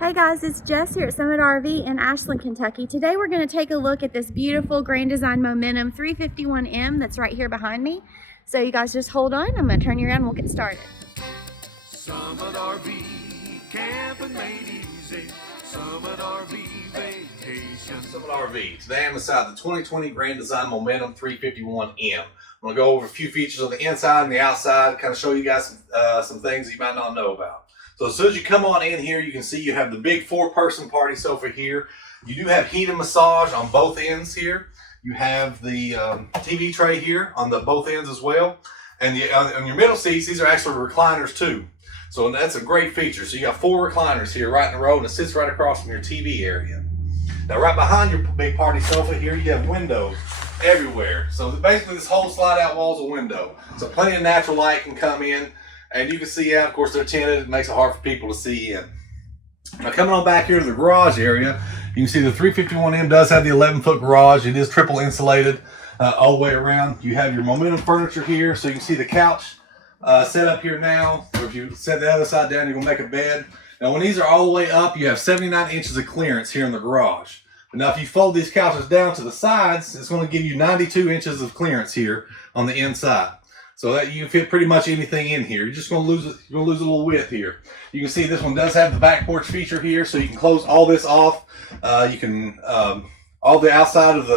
Hey guys, it's Jess here at Summit RV in Ashland, Kentucky. Today we're going to take a look at this beautiful Grand Design Momentum 351M that's right here behind me. So you guys just hold on, I'm going to turn you around and we'll get started. Summit RV, camping made easy. Summit RV vacation. Summit RV. Today I'm inside the 2020 Grand Design Momentum 351M. I'm going to go over a few features on the inside and the outside, kind of show you guys some things you might not know about. So as soon as you come on in here, you can see you have the big 4-person party sofa here. You do have heat and massage on both ends here. You have the TV tray here on both ends as well. And on your middle seats, these are actually recliners too. So that's a great feature. So you got 4 recliners here right in a row, and it sits right across from your TV area. Now right behind your big party sofa here, you have windows everywhere. So basically this whole slide out wall is a window. So plenty of natural light can come in. And you can see out, of course they're tinted, it makes it hard for people to see in. Now coming on back here to the garage area, you can see the 351M does have the 11-foot garage. It is triple insulated all the way around. You have your Momentum furniture here, so you can see the couch set up here now. Or if you set the other side down, you're gonna make a bed. Now when these are all the way up, you have 79 inches of clearance here in the garage. But now if you fold these couches down to the sides, it's gonna give you 92 inches of clearance here on the inside. So that you can fit pretty much anything in here. You're just gonna lose it. You're gonna lose a little width here. You can see this one does have the back porch feature here, so you can close all this off. You can all the outside of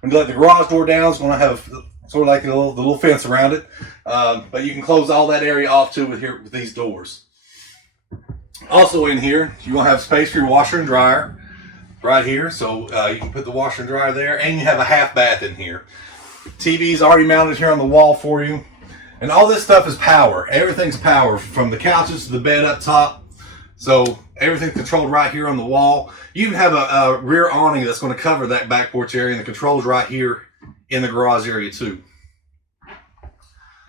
when you let the garage door down, it's gonna have sort of like the little fence around it. But you can close all that area off too with these doors. Also in here, you're gonna have space for your washer and dryer right here. So you can put the washer and dryer there, and you have a half bath in here. TV's already mounted here on the wall for you. And all this stuff is power. Everything's power, from the couches to the bed up top. So everything's controlled right here on the wall. You even have a rear awning that's going to cover that back porch area, and the controls right here in the garage area too.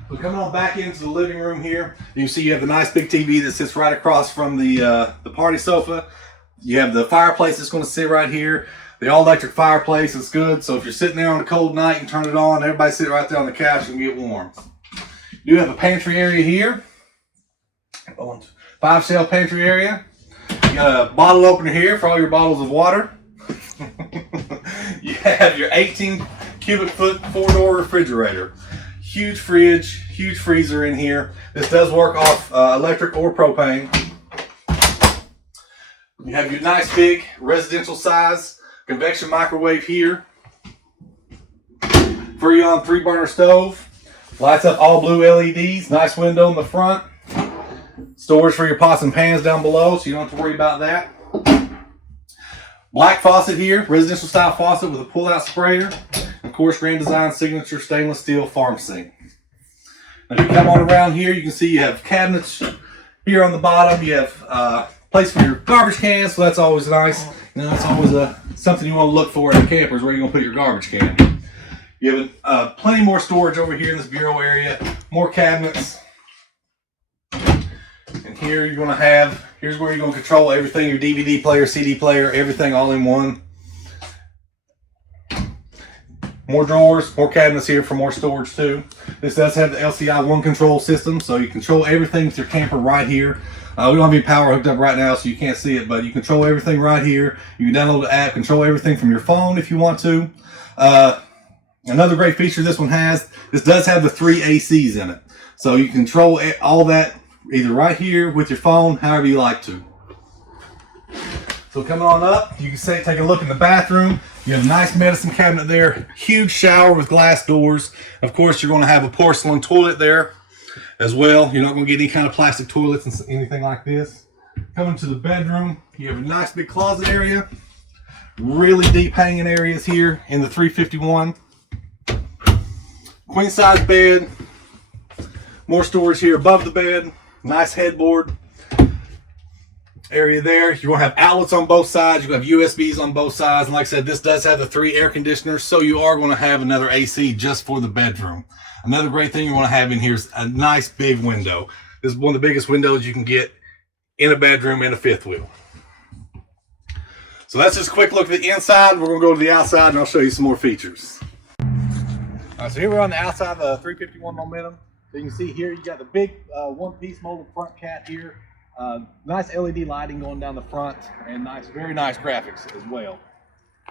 So coming on back into the living room here, you can see you have the nice big TV that sits right across from the party sofa. You have the fireplace that's going to sit right here. The all-electric fireplace is good, so if you're sitting there on a cold night, you can turn it on. Everybody sit right there on the couch and get warm. You do have a pantry area here. 5-shelf pantry area. You got a bottle opener here for all your bottles of water. You have your 18 cubic foot 4-door refrigerator. Huge fridge, huge freezer in here. This does work off electric or propane. You have your nice big residential size convection microwave here. Freon 3-burner stove. Lights up all blue LEDs. Nice window in the front. Storage for your pots and pans down below, so you don't have to worry about that. Black faucet here, residential style faucet with a pull-out sprayer. Of course, Grand Design signature stainless steel farm sink. Now, if you come on around here, you can see you have cabinets here on the bottom. You have place for your garbage cans, so that's always nice. You know, it's always something you want to look for in a camper is where you're going to put your garbage can. You have plenty more storage over here in this bureau area, more cabinets. And here you're going to have, here's where you're going to control everything, your DVD player, CD player, everything all in one. More drawers, more cabinets here for more storage too. This does have the LCI One control system, so you control everything with your camper right here. We don't have any power hooked up right now, so you can't see it, but you control everything right here. You can download the app, control everything from your phone if you want to. Another great feature this one has, this does have the 3 ACs in it. So you control all that either right here with your phone, however you like to. So coming on up, you can take a look in the bathroom. You have a nice medicine cabinet there, huge shower with glass doors. Of course, you're going to have a porcelain toilet there as well. You're not going to get any kind of plastic toilets and anything like this. Coming to the bedroom, you have a nice big closet area. Really deep hanging areas here in the 351. Queen size bed, more storage here above the bed, nice headboard area there. You're going to have outlets on both sides, you're going to have USBs on both sides, and like I said, this does have the 3 air conditioners, so you are going to have another AC just for the bedroom. Another great thing you want to have in here is a nice big window. This is one of the biggest windows you can get in a bedroom in a fifth wheel. So that's just a quick look at the inside. We're going to go to the outside and I'll show you some more features. All right, so here we're on the outside of the 351 Momentum. So you can see here, you got the big one-piece molded front cat here. Nice LED lighting going down the front, and very nice graphics as well.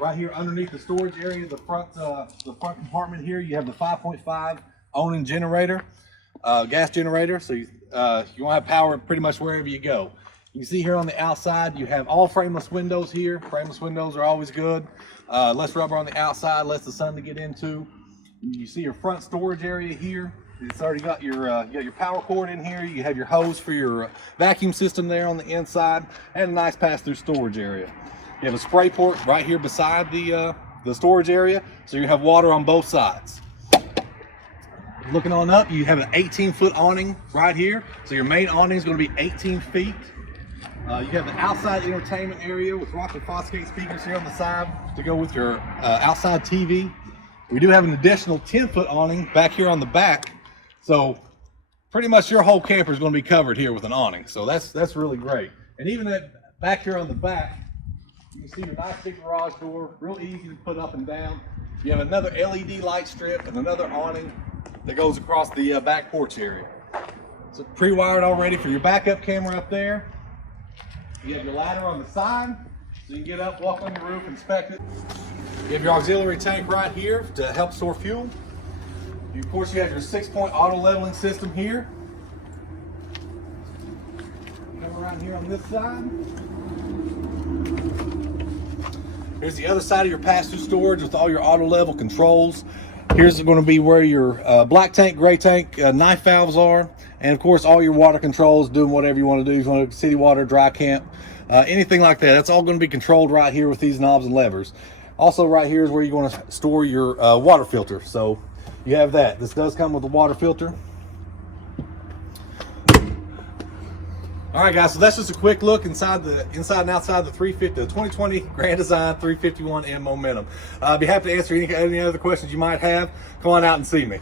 Right here underneath the storage area, the front compartment here, you have the 5.5 Onan generator, gas generator, so you want to have power pretty much wherever you go. You can see here on the outside, you have all frameless windows here. Frameless windows are always good. Less rubber on the outside, less the sun to get into. You see your front storage area here. It's already got your power cord in here. You have your hose for your vacuum system there on the inside, and a nice pass-through storage area. You have a spray port right here beside the storage area, so you have water on both sides. Looking on up, you have an 18-foot awning right here. So your main awning is going to be 18 feet. You have the outside entertainment area with Rocket Fosgate speakers here on the side to go with your outside TV. We do have an additional 10-foot awning back here on the back. So pretty much your whole camper is going to be covered here with an awning. So that's really great. And even back here on the back, you can see your nice big garage door, real easy to put up and down. You have another LED light strip and another awning that goes across the back porch area. It's pre-wired already for your backup camera up there. You have your ladder on the side, so you can get up, walk on the roof, inspect it. You have your auxiliary tank right here to help store fuel. Of course, you have your 6-point auto leveling system here. Come around here on this side. Here's the other side of your pass-through storage with all your auto level controls. Here's going to be where your black tank, gray tank, knife valves are. And of course, all your water controls, doing whatever you want to do. If you want to city water, dry camp, anything like that. That's all going to be controlled right here with these knobs and levers. Also right here is where you're going to store your water filter. So you have that. This does come with a water filter. All right, guys, so that's just a quick look inside and outside the 2020 Grand Design 351M Momentum. I'd be happy to answer any other questions you might have. Come on out and see me.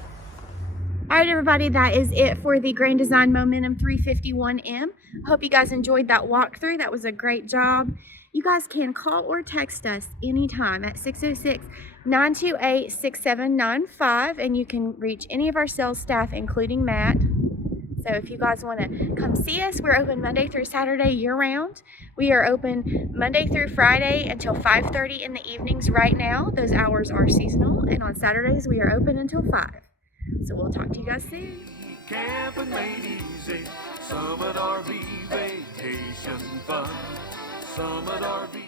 All right, everybody, that is it for the Grand Design Momentum 351M. I hope you guys enjoyed that walkthrough. That was a great job. You guys can call or text us anytime at 606-928-6795, and you can reach any of our sales staff, including Matt. So if you guys want to come see us, we're open Monday through Saturday year-round. We are open Monday through Friday until 5:30 in the evenings right now. Those hours are seasonal. And on Saturdays, we are open until 5. So we'll talk to you guys soon. Camping made easy. Summit RV vacation fun. Summit RV.